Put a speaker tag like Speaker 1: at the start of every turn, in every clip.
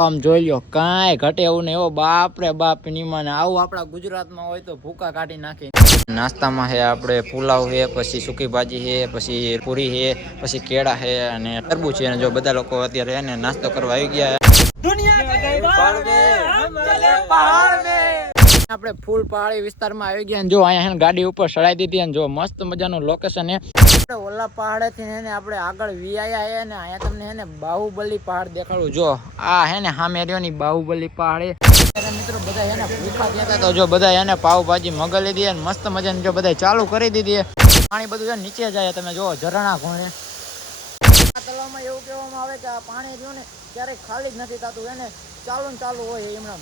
Speaker 1: આમ જોઈ લો કાંઈ ઘટે એવું નહીં એવો બાપ રે બાપની મને આવું આપણા ગુજરાતમાં હોય તો ભૂકા કાઢી નાખે. નાસ્તામાં છે આપણે પુલાવ હે પછી સૂકી ભાજી છે પછી પૂરી છે પછી કેળા છે અને તરબૂચ છે. અને જો બધા લોકો અત્યારે એને ને નાસ્તો કરવા આવી ગયા આપણે ફૂલ પહાડી વિસ્તારમાં આવી ગયા અને જો અહીંયા ગાડી ઉપર ચડાઈ દીધી અને જો મસ્ત મજાનું લોકેશન હે. આપણે ઓલા પહાડેથી ને આપણે આગળ વીઆયા હે ને અહીંયા તમને હે ને બાહુબલી પહાડ દેખાડું. જો, આ હે ને સામે રહ્યો ની બાહુબલી પહાડ મિત્રો બધા એને તો જો બધા એને પાવભાજી મગા લીધી અને મસ્ત મજાની જો બધા ચાલુ કરી દીધી પાણી બધું છે નીચે જાય, તમે જો ઝરણા ખૂણે. આ તળાવમાં એવું કહેવામાં આવે કે આ પાણી ને ક્યારેય ખાલી જ નથી થતું, એને ચાલુ ને ચાલુ હોય એમના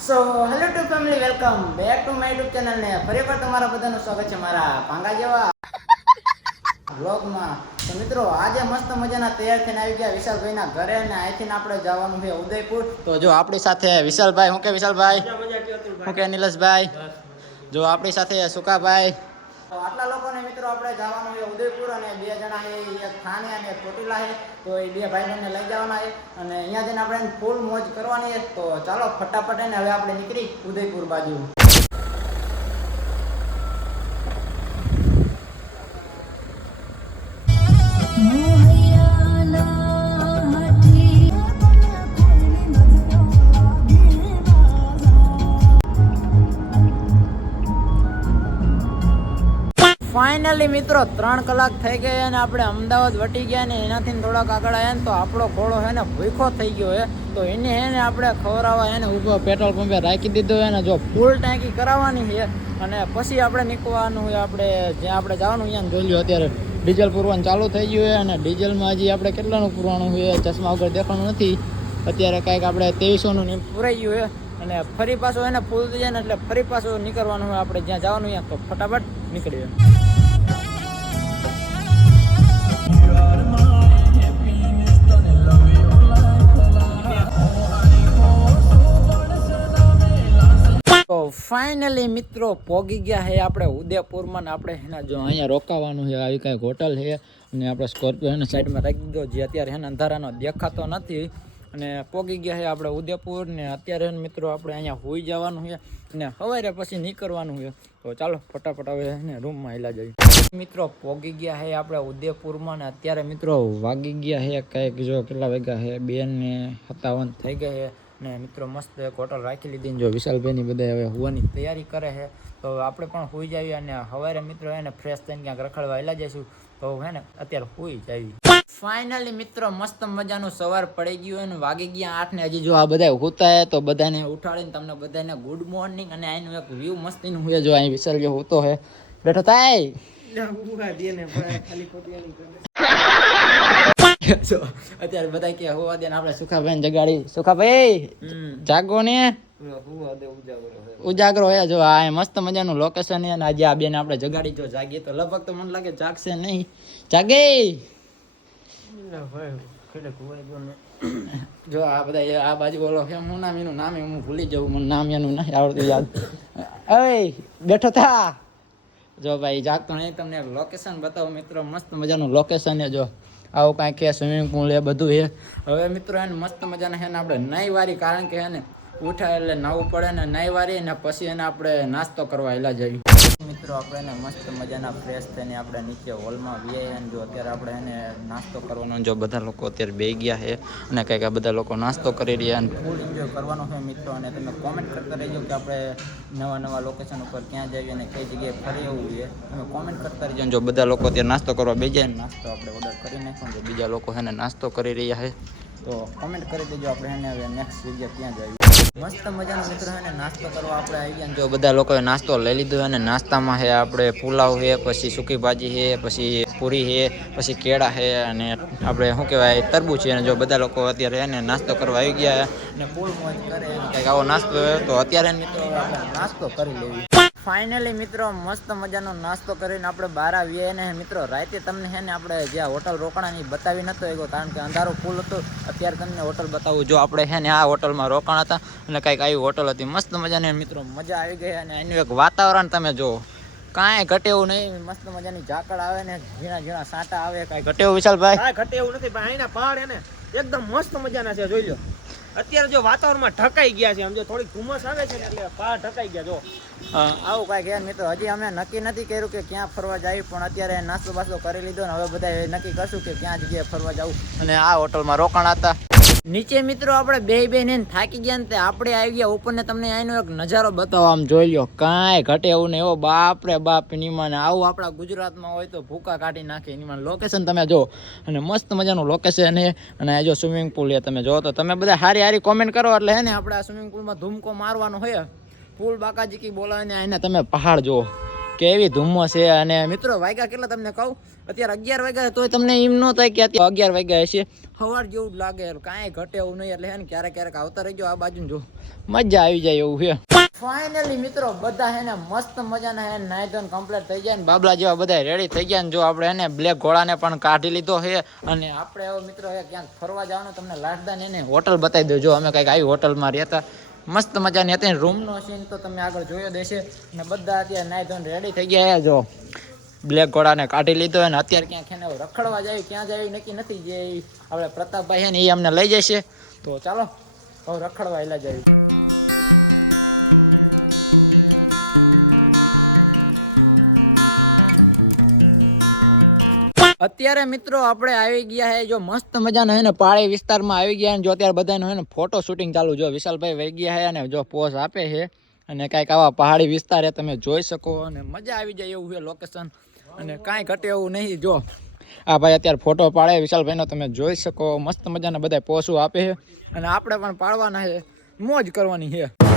Speaker 1: so hello to family welcome back to my YouTube channel ને ફરી એકવાર તમારા બધાનું સ્વાગત છે મારા પાંગા જેવા બ્લોગમાં તો મિત્રો આજે મસ્ત મજાના તૈયાર થઈને આવી ગયા વિશાલભાઈના ઘરે અને અહીંથી આપણે જવાનું છે ઉદયપુર. તો જો આપણી સાથે વિશાલભાઈ હું કે વિશાલભાઈ? હું કે નિલેશભાઈ? જો આપણી સાથે સુકાભાઈ? તો આટલા લોકોને મિત્રો આપણે જવાનું છે ઉદયપુર અને બે જણા એ એક થાને અને ચોટીલા છે. તો એ બે ભાઈઓને લઈ જવાના છે. અને અહીંયા જઈને આપણે ફૂલ મોજ કરવાની છે. તો ચાલો ફટાફટ એને હવે આપણે નીકળી ઉદયપુર બાજુ. ફાઇનલી મિત્રો, ત્રણ કલાક થઈ ગયા અને આપણે અમદાવાદ વટી ગયા ને એનાથી થોડાક આગળ આવ્યા ને તો આપણો ઘોડો હે ને ભૂખો થઈ ગયો હે. તો એને હે ને આપણે ખવડાવવા એને ઊભો પેટ્રોલ પંપે રાખી દીધો હે ને જો ફૂલ ટાંકી કરાવવાની છે અને પછી આપણે નીકળવાનું હોય આપણે, જ્યાં આપણે જવાનું અહીંયા જોઈ લ્યો અત્યારે ડીઝલ પૂરવાનું ચાલુ થઈ ગયું છે અને ડીઝલમાં હજી આપણે કેટલાનું પૂરવાનું હોય ચશ્મા વગર દેખાણું નથી. અત્યારે કાંઈક આપણે ત્રેવીસોનું પૂરાઈ ગયું છે અને ફરી પાછું એને ફૂલ થઈ જાય ને એટલે ફરી પાછું નીકળવાનું હોય આપણે જ્યાં જવાનું ત્યાં તો ફટાફટ નીકળીએ. ફાઇનલી મિત્રો પોગી ગયા છે આપણે ઉદયપુરમાં ને આપણે એના જો અહીંયા રોકાવાનું છે આવી કાંઈક હોટલ છે અને આપણે સ્કોર્પિયો એને સાઈડમાં રાખી દીધો, જે અત્યારે એના અંધારાનો દેખાતો નથી. અને પોગી ગયા છે આપણે ઉદયપુર ને અત્યારે મિત્રો આપણે અહીંયા હોઈ જવાનું છે અને સવારે પછી નીકળવાનું છે તો ચાલો ફટાફટ હવે એને રૂમમાં હેલા જઈએ. મિત્રો પોગી ગયા છે આપણે ઉદયપુરમાં ને અત્યારે મિત્રો વાગી ગયા છે કંઈક જો કેટલા વાગ્યા છે બે ને સત્તાવન થઈ ગયા છે ને મિત્રો મસ્ત એક હોટલ રાખી લીધી જો વિશાલભાઈની બધા હવે હોવાની તૈયારી કરે છે. તો આપણે પણ હોઈ જઈએ અને સવારે મિત્રો એને ફ્રેશ થઈને ક્યાંક રખડવા એલા જઈશું. તો હે ને અત્યારે હોઈ જઈએ ફાઇનલી મિત્રો મસ્ત મજાનું સવાર પડી ગયું અને વાગી ગયા આઠ ને હજી જો આ બધા હોતા તો બધાને ઉઠાડીને તમને બધાને ગુડ મોર્નિંગ અને આનું એક વ્યૂ મસ્તીનું હોય જો અહીં વિશાલ જે હોતો હે. બેઠો થાય જો અત્યારે બધા કે હોવા દે આપણે સુખાભાઈ જગાડી. સુખાભાઈ જાગો ને. ઉજાગરો હે જો આ મસ્ત મજાનું લોકેશન છે આજે આ બેન આપણે જગાડી જો જાગીએ તો લગભગ તો મને લાગે જાગશે નહીં. જાગે. જો આ બધા આ બાજુ બોલો હે હું નામ એનું નામ હું ભૂલી જાઉં મને નામ એનું નહીં આવડતું યાદ. અય બેઠો થા. જો ભાઈ જાગતો નહીં તમને લોકેશન બતાવો મિત્રો મસ્ત મજાનું લોકેશન છે જો. આવું કાંઈ કે સ્વિમિંગ પુલ એ બધું છે. હવે મિત્રો એને મસ્ત મજાના છે ને આપણે નહીં વારી, કારણ કે એને ઉઠાય એટલે નવું પડે ને નહીં વારી ને પછી એને આપણે નાસ્તો કરવા એલા જઈએ. મિત્રો, આપણે એને મસ્ત મજાના ફ્રેશ થઈને આપણે નીચે હોલમાં વીઆઈએ અને જો અત્યારે આપણે એને નાસ્તો કરવાનો જો બધા લોકો અત્યારે બે ગયા છે અને કંઈક આ બધા લોકો નાસ્તો કરી રહ્યા અને ફૂલ એન્જોય કરવાનો છે મિત્રો. અને તમે કોમેન્ટ કરતા રહેજો કે આપણે નવા નવા લોકેશન ઉપર ક્યાં જઈએ અને કઈ જગ્યાએ ફરી આવવું છે. તમે કોમેન્ટ કરતા રહેજો અને જો બધા લોકો અત્યારે નાસ્તો કરવા બે જાય નાસ્તો આપણે ઓર્ડર કરી નાખો જો બીજા લોકો એને નાસ્તો કરી રહ્યા છે. તો કોમેન્ટ કરી દેજો, આપણે એને હવે નેક્સ્ટ જગ્યા ત્યાં જઈએ. મસ્ત મજાનો મિત્રો અને નાસ્તો કરવા આપણે આવી ગયા જો બધા લોકોએ નાસ્તો લઈ લીધો અને નાસ્તામાં છે આપણે પુલાવ છે, પછી સૂકી ભાજી છે, પછી પૂરી છે, પછી કેળા છે અને આપણે શું કહેવાય, તરબૂચ છે. અને જો બધા લોકો અત્યારે એને નાસ્તો કરવા આવી ગયા અને ફૂલ મોજ કરે કંઈક આવો નાસ્તો તો અત્યારે મિત્રો નાસ્તો કરી લેવી ફાઇનલી મિત્રો, મસ્ત મજાનો નાસ્તો કરીને આપણે બહાર આવીએ અને મિત્રો, રાતે તમને છે ને આપણે જ્યાં હોટલ રોકાણાની બતાવી નતો એગો કારણ કે અંધારો ફૂલ હતું. અત્યારે તમને હોટલ બતાવું. જો આપણે છે ને આ હોટલમાં રોકાણ હતા અને કંઈક આવી હોટલ હતી. મસ્ત મજાની મિત્રો, મજા આવી ગઈ અને એનું એક વાતાવરણ તમે જુઓ. કાંઈ ઘટે એવું નહીં. મસ્ત મજાની ઝાકળ આવે ને ઝીણા ઝીણા સાંટા આવે, કાંઈ ઘટે એવું વિશાલભાઈ?
Speaker 2: ઘટે એવું નથી પણ અહીંના પહાડ એને એકદમ મસ્ત મજાના છે, જોઈ લો અત્યારે જો વાતાવરણમાં ઢકાઈ ગયા છે આમ જો થોડીક ધુમ્મસ આવે છે ને એટલે પા ઢકાઈ ગયા જો.
Speaker 1: આવું કાંઈ કે મિત્રો હજી અમે નક્કી નથી કર્યું કે ક્યાં ફરવા જાય પણ અત્યારે નાસ્તો બાસ્તો કરી લીધો ને હવે બધા નક્કી કરશું કે ક્યાં જગ્યાએ ફરવા જવું. અને આ હોટલમાં રોકાણ હતા. નીચે મિત્રો આપણે બે બે ને થાકી ગયા ને આપણે આવી ગયા ઉપર ને તમને અહીંનો એક નજારો બતાવો. આમ જોઈ લ્યો, કાંઈ ઘટે એવું ને એવો બાપ રે બાપ એનીમાં ને આવું આપણા ગુજરાતમાં હોય તો ભૂકા કાઢી નાખે. એનીમાં લોકેશન તમે જો, અને મસ્ત મજાનું લોકેશન છે. અને આ જો સ્વિમિંગ પુલ છે, તમે જો તો તમે બધા હારી હારી કોમેન્ટ કરો એટલે હે ને આપણે આ સ્વિમિંગ પુલમાં ધૂમકો મારવાનો હોય. ફૂલ બાકાજી કી બોલાવીને આને તમે પહાડ જુઓ. કેવી ધુમ્મસ છે અને મિત્રો વાગ્યા કેટલા તમને કહું? અત્યારે અગિયાર વાગ્યા તોય તમને એમ ન થાય કે અત્યારે અગિયાર વાગ્યા હશે. સવાર જેવું લાગે, કાંઈ ઘટે એવું નહીં, એટલે હે ને ક્યારેક ક્યારેક આવતા રહેજો આ બાજુ જો. મજા આવી જાય એવું છે. ફાઇનલી મિત્રો, બધા હે ને મસ્ત મજાના હે નાઈ ધોઈને કમ્પ્લીટ થઈ જાય ને, બાબલા જેવા બધા રેડી થઈ ગયા ને, જો આપણે એને બ્લેક ઘોડાને પણ કાઢી લીધો છે. અને આપણે એવો મિત્રો હે ક્યાંક ફરવા જવાનું તમને લાટદાન એને હોટલ બતાવી દો જો અમે કંઈક આવી હોટલમાં રહેતા. મસ્ત મજાની હતી રૂમનો સીન તો તમે આગળ જોયો દેશે અને બધા અત્યારે નાઈ ધોઈને રેડી થઈ ગયા જો બ્લેક ઘોડાને કાઢી લીધો અને અત્યારે ક્યાંક ખેને રખડવા જાય, ક્યાં જાય નક્કી નથી. જે આપણે પ્રતાપભાઈ છે એ અમને લઈ જશે. તો ચાલો, હવે રખડવા એલા જાય અત્યારે મિત્રો આપણે આવી ગયા હે જો મસ્ત મજાનો હે ને પહાડી વિસ્તારમાં આવી ગયા જો અત્યારે બધાનો હે ને ફોટો શૂટિંગ ચાલુ. જો વિશાલભાઈ વહી ગયા હે અને જો પોઝ આપે છે અને કાંઈક આવા પહાડી વિસ્તાર હે તમે જોઈ શકો અને મજા આવી જાય એવું છે લોકેશન અને કાંઈ ઘટે એવું નહીં. જો આ ભાઈ અત્યારે ફોટો પાડે. વિશાલભાઈનો તમે જોઈ શકો. મસ્ત મજાના બધા પોસું આપે છે. અને આપણે પણ પાડવાના છે. મોજ કરવાની છે.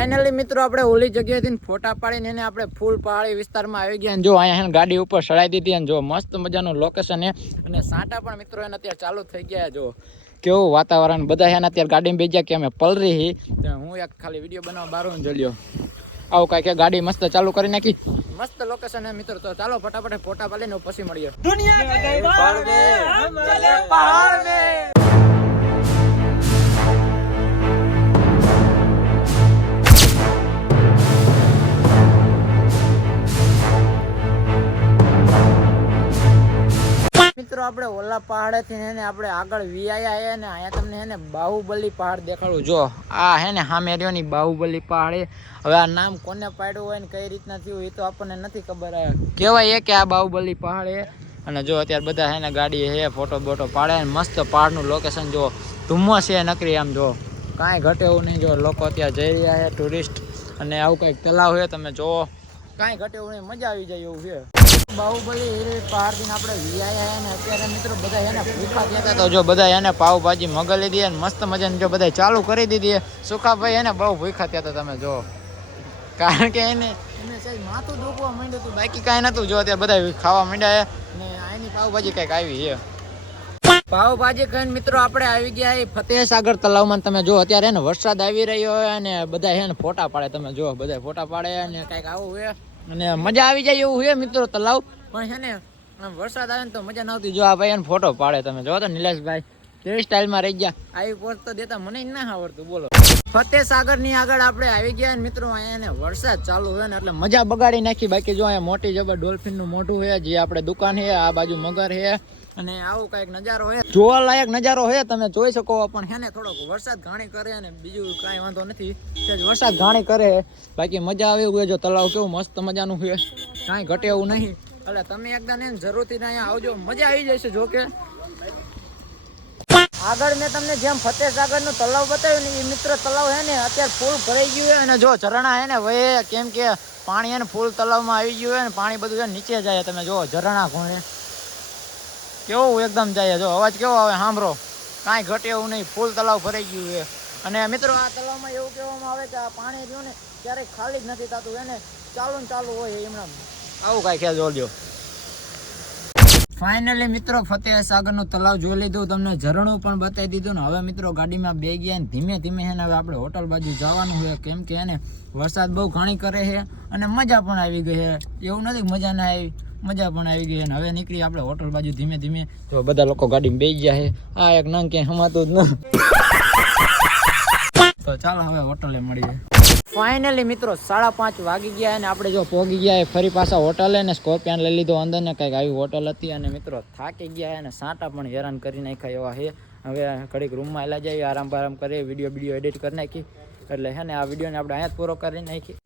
Speaker 1: ફાઇનલી મિત્રો આપણે ઓલી જગ્યાએથી ને ફોટા પાડીને એને આપણે ફૂલ પહાડી વિસ્તારમાં આવી ગયા અને જો અહીંયા એને ગાડી ઉપર ચડાવી દીધી અને જો મસ્ત મજાનું લોકેશન એ અને સાંટા પણ મિત્રો એને અત્યારે ચાલુ થઈ ગયા જો. કેવું વાતાવરણ બધા એને અત્યારે ગાડીમાં બેસી ગયા કે અમે પલરી હી. તો હું એક ખાલી વીડિયો બનાવવા બારું જલ્યો. આવું કાંઈ કે ગાડી મસ્ત ચાલુ કરી નાખી. મસ્ત લોકેશન હે મિત્રો તો ચાલો ફટાફટ ફોટા પાડીને પછી મળીએ.
Speaker 2: દુનિયા ગઈ
Speaker 1: પહાડ મે, મિત્રો, આપણે ઓલા પહાડેથી હે ને આપણે આગળ વિયાયા હે ને અહીંયા તમને હે ને બાહુબલી પહાડ દેખાડું. જો, આ હે ને સામે રહ્યો ની બાહુબલી પહાડ હવે આ નામ કોને પાડ્યું હોય ને કઈ રીતના થયું, એ તો આપણને નથી ખબર. કહેવાય એ કે આ બાહુબલી પહાડ હે અને જો અત્યારે બધા હે ને ગાડી હે, ફોટો બોટો પાડે મસ્ત પહાડનું લોકેશન જો. ધુમ્મસ છે નકરી આમ જો. કાંઈ ઘટે એવું નહીં જો, લોકો અત્યારે જઈ રહ્યા છે ટુરિસ્ટ અને આવું કંઈક તલાવ છે, તમે જુઓ કાંઈ ઘટે એવું નહીં, મજા આવી જાય એવું છે. બાહુબલી હિલ આપણે વિયાયા હે ને અત્યારે મિત્રો બધા એને ભૂખા કહેતા તો જો બધા એને પાવભાજી મગા લીધી અને મસ્ત મજાની જો બધા ચાલુ કરી દીધી. સુખાભાઈ એને બહુ ભૂખા થયા હતા તમે જો. કારણ કે એને એને માથું દુખવા માંડ્યું હતું. બાકી કાંઈ નતું જો અત્યારે બધા ખાવા માંડ્યા ને આની પાવભાજી કંઈક આવી છે. પાવભાજી ખાઈને મિત્રો આપણે આવી ગયા એ ફતેહ સાગર તલાવમાં તમે જો અત્યારે એને વરસાદ આવી રહ્યો હોય અને બધા એને ફોટા પાડે. તમે જો બધા ફોટા પાડે અને કંઈક આવું હોય અને મજા આવી જાય એવું છે મિત્રો તલાવ પણ છે ને વરસાદ આવે ને તો મજા ન આવતી. જો આ ભાઈ એને ફોટો પાડે તમે. જો તો નિલેશભાઈ. કેવી સ્ટાઇલમાં રહી ગયા. આવી પોસ્ટ તો દેતા મને ના આવડતું. બોલો. ફતેહ સાગરની આગળ આપણે આવી ગયા ને મિત્રો, અહીંયા વરસાદ ચાલુ હોય ને એટલે મજા બગાડી નાખી. બાકી જો અહીંયા મોટી જબર ડોલ્ફિનનું મોઢું છે, જે આપણે દુકાન છે, આ બાજુ મગર છે અને આવું કંઈક નજારો હે. જોવા લાયક નજારો છે તમે જોઈ શકો, પણ હેને થોડોક વરસાદ ઘાણી કરે અને બીજું કાંઈ વાંધો નથી. વરસાદ ઘાણી કરે, બાકી મજા આવે એવું જો તળાવ કેવું મસ્ત મજાનું છે કાંઈ ઘટે એવું નહીં. એટલે તમે એકદમ એને જરૂરથી અહીંયા આવજો, મજા આવી જશે જો કે. આગળ મેં તમને જેમ ફતેહનું તલાવ બતાવ્યું ને, એ મિત્ર તલાવ હે ને, અત્યારે ફૂલ ભરાઈ ગયું હોય અને જો ઝરણા હે ને, વહે, કેમ કે પાણી હે ને, ફૂલ તળાવમાં આવી ગયું હે ને, પાણી બધું નીચે જાય, તમે જો ઝરણા ઘોણે કેવું એકદમ જાય જો, અવાજ કેવો આવે, સાંભળો. કાંઈ ઘટે એવું નહીં. ફૂલ તલાવ ભરાઈ ગયું છે. અને મિત્રો, આ તલાવમાં એવું કહેવામાં આવે કે આ પાણી રહ્યું ને, ક્યારેય ખાલી જ નથી થતું. એને ચાલુ ને ચાલુ હોય એમના આવું કાંઈ ખ્યાલ જોડજો ફાઇનલી મિત્રો, ફતેહ સાગરનું તલાવ જોઈ લીધું. તમને ઝરણું પણ બતાવી દીધું ને. હવે મિત્રો, ગાડીમાં બે ગયા ને ધીમે ધીમે છે ને, હવે આપણે હોટલ બાજુ જવાનું છે. કેમ કે એને વરસાદ બહુ ઘણી કરે છે અને મજા પણ આવી ગઈ છે. એવું નથી મજા ના આવી. મજા પણ આવી ગઈ અને હવે નીકળી આપણે હોટલ બાજુ ધીમે ધીમે. તો બધા લોકો ગાડીમાં ગયા છે. આ એક નંગ ક્યાંય હમાતું જ ન તો ચાલો હવે હોટલે મળીએ. ફાઇનલી મિત્રો સાડા પાંચ વાગી ગયા અને આપણે જો પહોંચી ગયા ફરી પાછા હોટલે ને સ્કોર્પિયન લઈ લીધો અંદર ને કંઈક આવી હોટલ હતી અને મિત્રો થાકી ગયા અને સાંટા પણ હેરાન કરી નાખ્યા એવા છે. હવે ઘડીક રૂમમાં એલા જઈએ, આરામ આરામ કરીએ વીડિયો વીડિયો એડિટ કરી નાખી. એટલે હે ને આ વિડીયોને આપણે અહીંયા પૂરો કરી નાખી.